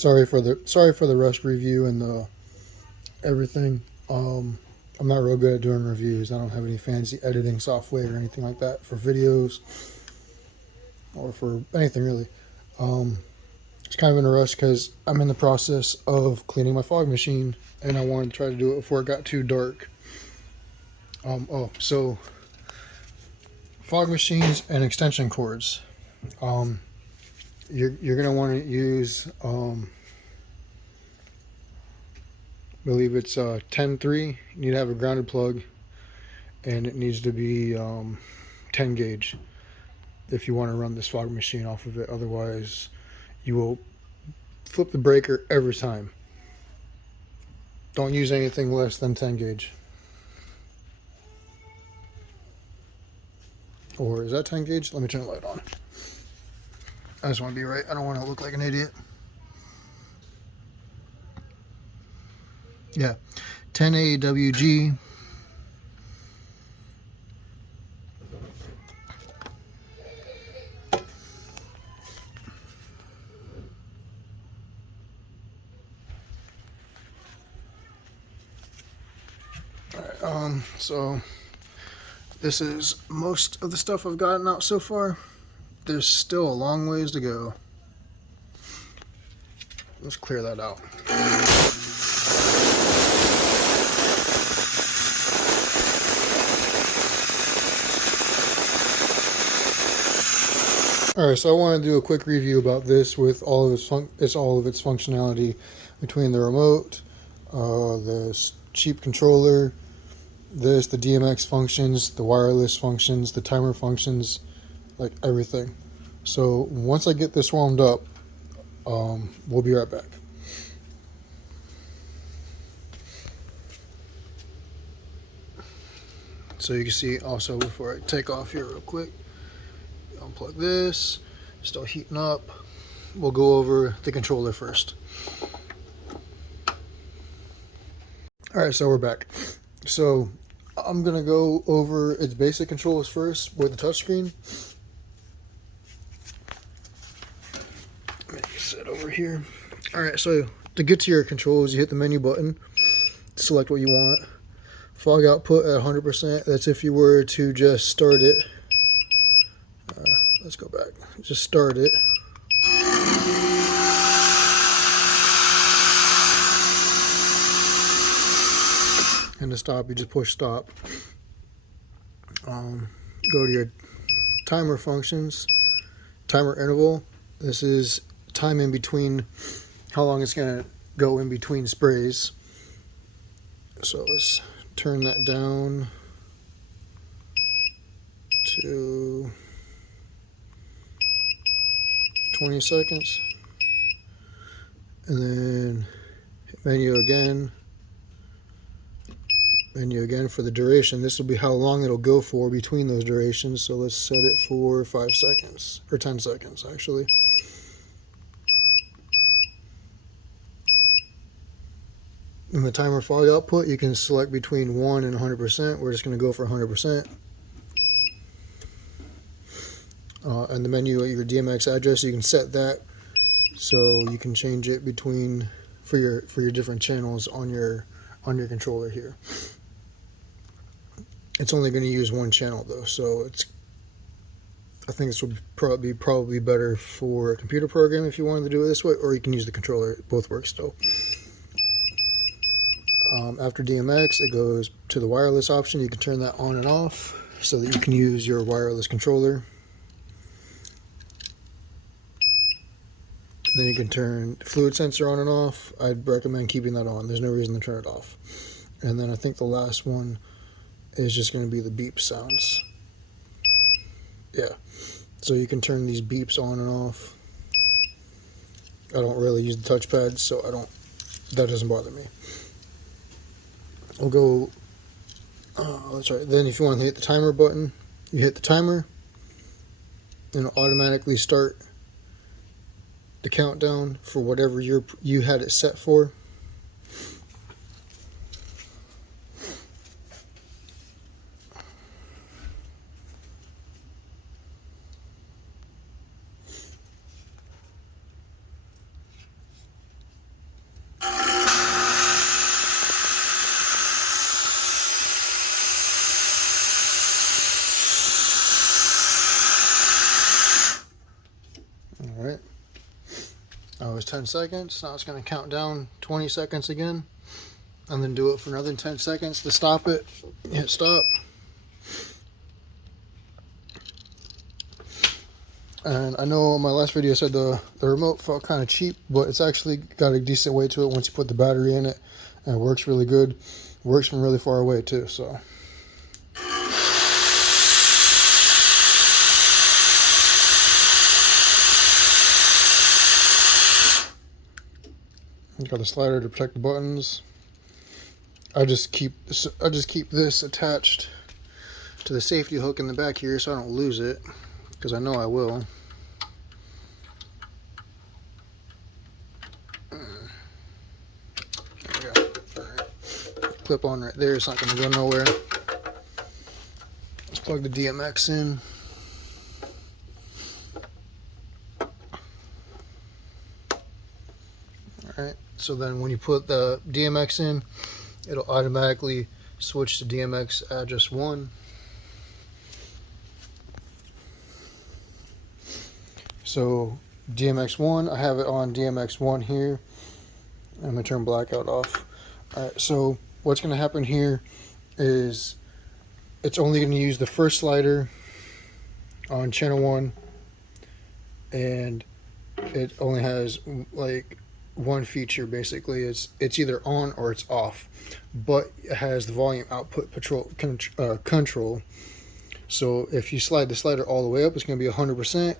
Sorry for the rushed review and the everything. I'm not real good at doing reviews. I don't have any fancy editing software or anything like that for videos or for anything really. It's kind of in a rush because I'm in the process of cleaning my fog machine and I wanted to try to do it before it got too dark. So fog machines and extension cords. You're gonna want to use I believe it's 10-3. You need to have a grounded plug, and it needs to be 10 gauge if you want to run this fog machine off of it. Otherwise, you will flip the breaker every time. Don't use anything less than 10 gauge. Or is that 10 gauge? Let me turn the light on. I just want to be right. I don't want to look like an idiot. Yeah, 10 AWG. Alright, so this is most of the stuff I've gotten out so far. There's still a long ways to go. Let's clear that out. Alright, so I want to do a quick review about this with all of its functionality between the remote, the cheap controller, the DMX functions, the wireless functions, the timer functions, like everything. So once I get this warmed up, we'll be right back. So you can see also before I take off here real quick, unplug this, still heating up. We'll go over the controller first. Alright, so we're back. So I'm gonna go over its basic controls first with the touchscreen. Let me sit over here. Alright, so to get to your controls, you hit the menu button, select what you want. Fog output at 100%. That's if you were to just start it. Let's go back. Just start it. And to stop, you just push stop. Go to your timer functions, timer interval. This is time in between, how long it's going to go in between sprays. So let's turn that down to 20 seconds. And then hit menu again for the duration. This will be how long it'll go for between those durations. So let's set it for 5 seconds, or 10 seconds actually. In the timer fog output, you can select between 1 and 100%. We're just going to go for 100%. And the menu at your DMX address, you can set that so you can change it between for your different channels on your controller here. It's only going to use one channel though, so I think this would probably better for a computer program if you wanted to do it this way, or you can use the controller. It both work still. After DMX, it goes to the wireless option. You can turn that on and off so that you can use your wireless controller. And then you can turn the fluid sensor on and off. I'd recommend keeping that on. There's no reason to turn it off. And then I think the last one is just going to be the beep sounds. Yeah. So you can turn these beeps on and off. I don't really use the touchpad, so that doesn't bother me. We'll go, that's right. Then if you want to hit the timer button, you hit the timer, and it'll automatically start the countdown for whatever you had it set for. 10 seconds. Now it's going to count down 20 seconds again, and then do it for another 10 seconds to stop it. Hit stop. And I know in my last video I said the remote felt kind of cheap, but it's actually got a decent weight to it once you put the battery in it, and it works really good. It works from really far away too, so. Got the slider to protect the buttons. I just keep this attached to the safety hook in the back here so I don't lose it, because I know I will. There we go. All right. Clip on right there. It's not going to go nowhere. Let's plug the DMX in. Alright, so then when you put the DMX in, it'll automatically switch to DMX address 1. So DMX 1, I have it on DMX 1 here. I'm going to turn blackout off. Alright, so what's going to happen here is it's only going to use the first slider on channel 1, and it only has like one feature. Basically it's either on or it's off, but it has the volume output control. So if you slide the slider all the way up, it's going to be 100%.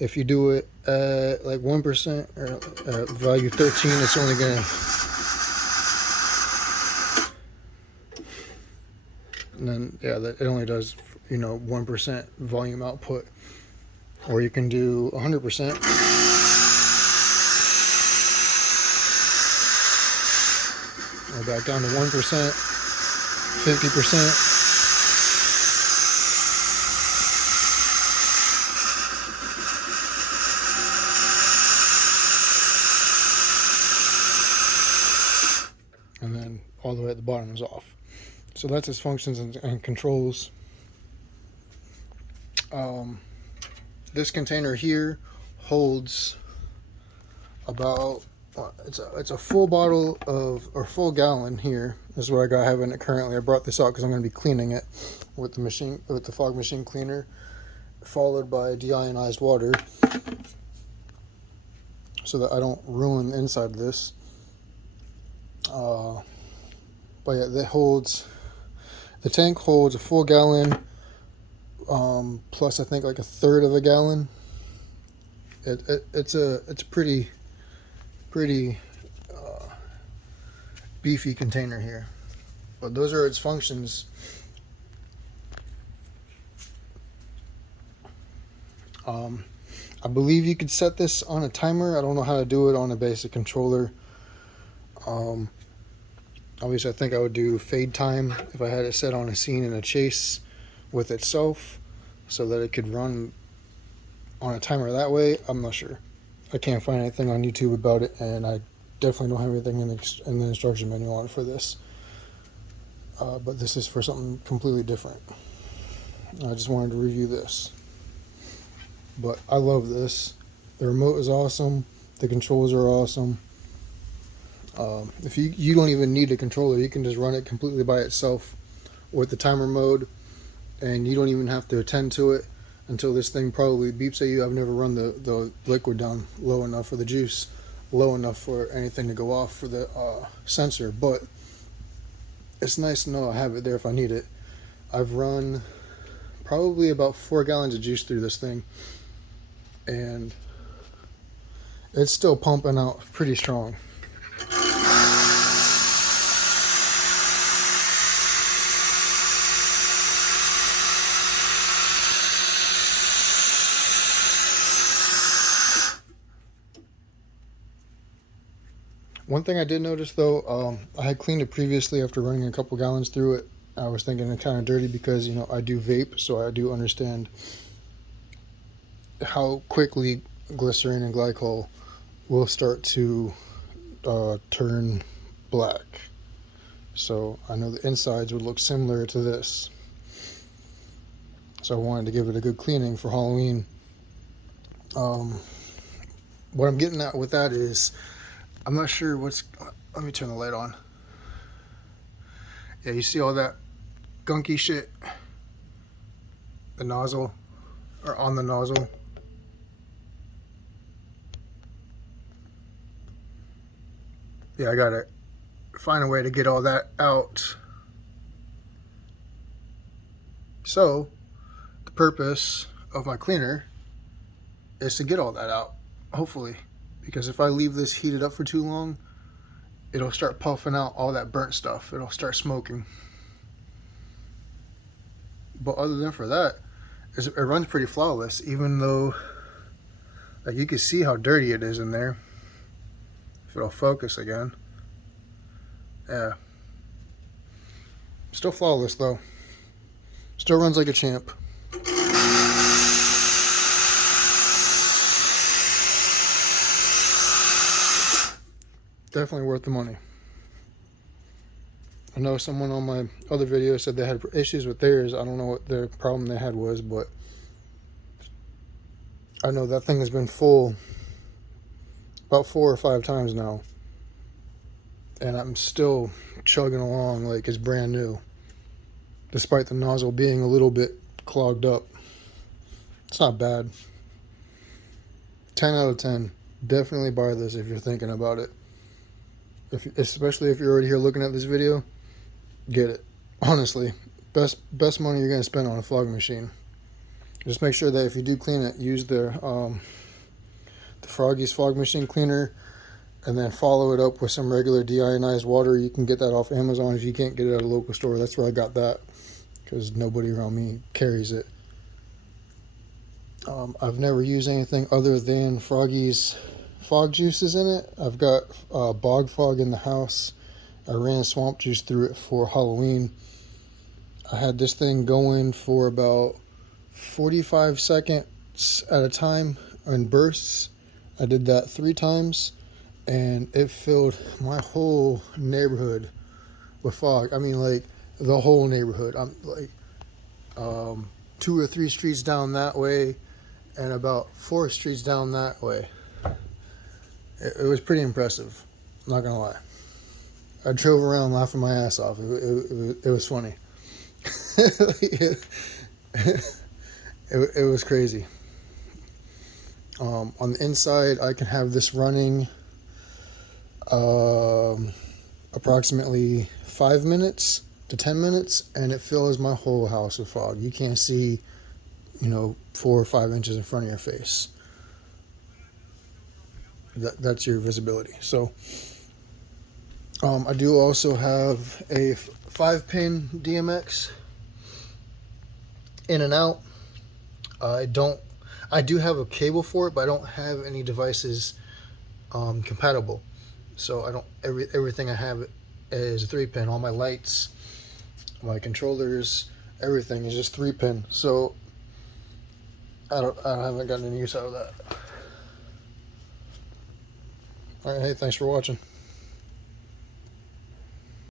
If you do it at like 1% or value 13, it's only going to, and then yeah, it only does, you know, 1% volume output. Or you can do 100%. Or back down to 1%, 50%. And then all the way at the bottom is off. So that's its functions and controls. This container here holds about, it's a full bottle of, or full gallon here. This is what I got having it currently. I brought this out because I'm going to be cleaning it with the machine, with the fog machine cleaner, followed by deionized water, so that I don't ruin the inside of this. But yeah, that holds, the tank holds a full gallon, plus I think like a third of a gallon. It's a pretty beefy container here. But those are its functions. I believe you could set this on a timer. I don't know how to do it on a basic controller. Obviously I think I would do fade time if I had it set on a scene in a chase with itself, so that it could run on a timer that way. I'm not sure. I can't find anything on YouTube about it, and I definitely don't have anything in the instruction manual on it for this. But this is for something completely different. I just wanted to review this. But I love this. The remote is awesome. The controls are awesome. If you don't even need a controller, you can just run it completely by itself with the timer mode, and you don't even have to attend to it until this thing probably beeps at you. I've never run the liquid down low enough, or the juice low enough for anything to go off for the sensor, but it's nice to know I have it there if I need it. I've run probably about 4 gallons of juice through this thing, and it's still pumping out pretty strong. One thing I did notice though, I had cleaned it previously after running a couple gallons through it. I was thinking it kind of dirty because, you know, I do vape, so I do understand how quickly glycerin and glycol will start to turn black. So I know the insides would look similar to this. So I wanted to give it a good cleaning for Halloween. what I'm getting at with that is, I'm not sure what's, let me turn the light on. Yeah, you see all that gunky shit? The nozzle, or on the nozzle. Yeah, I gotta find a way to get all that out. So, the purpose of my cleaner is to get all that out, hopefully. Because if I leave this heated up for too long, it'll start puffing out all that burnt stuff. It'll start smoking. But other than for that, it runs pretty flawless, even though, like, you can see how dirty it is in there. If it'll focus again. Yeah. Still flawless though. Still runs like a champ. Definitely worth the money. I know someone on my other video said they had issues with theirs. I don't know what their problem they had was, but I know that thing has been full about 4 or 5 times now. And I'm still chugging along like it's brand new, despite the nozzle being a little bit clogged up. It's not bad. 10 out of 10. Definitely buy this if you're thinking about it. Especially if you're already here looking at this video, get it. Honestly, best money you're gonna spend on a fog machine. Just make sure that if you do clean it, use the Froggy's fog machine cleaner, and then follow it up with some regular deionized water. You can get that off Amazon if you can't get it at a local store. That's where I got that, because nobody around me carries it. I've never used anything other than Froggy's fog juices in it. I've got bog fog in the house. I ran swamp juice through it for Halloween. I had this thing going for about 45 seconds at a time in bursts. I did that 3 times, and it filled my whole neighborhood with fog. I mean, like, the whole neighborhood. I'm like 2 or 3 streets down that way, and about 4 streets down that way. It was pretty impressive, I'm not gonna lie. I drove around laughing my ass off. It was funny. It was crazy. On the inside, I can have this running approximately 5 minutes to 10 minutes, and it fills my whole house with fog. You can't see, 4 or 5 inches in front of your face. That's your visibility. So I do also have a 5-pin DMX in and out. I do have a cable for it, but I don't have any devices compatible. So I don't. Everything I have is a 3-pin. All my lights, my controllers, everything is just 3-pin. So I haven't gotten any use out of that. All right, hey, thanks for watching.